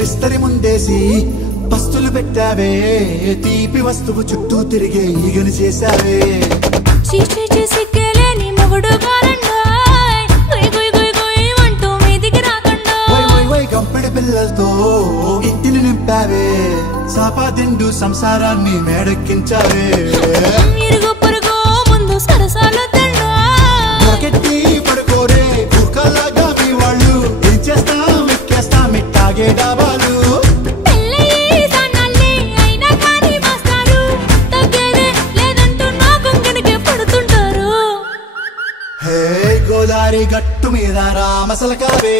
విస్తరి ముందేసి పస్తులు పెట్టావే తీపి వస్తువు చుట్టూ తిరిగే ఈగలు చేశావే చీచి చేసి కేలేని మొగుడు గారండాయ్ గుయ్ గుయ్ గుయ్ గుయ్ అంటూ మీదికి రాకండా వై వై వై గంపెడి పిల్లలతో ఇంటిని నింపావే సాపాదిండు సంసారాన్ని మేడెక్కించావే ఇరుగు పొరుగు ముందు సరసాలు కెట్టి పడుకోరే కుక్కలాగా మీ వాళ్ళు ఏం చేస్తాం ఎక్కేస్తాం ఇట్టాగే డాబాలు హే గోదారి గట్టు మీద రామసలకావే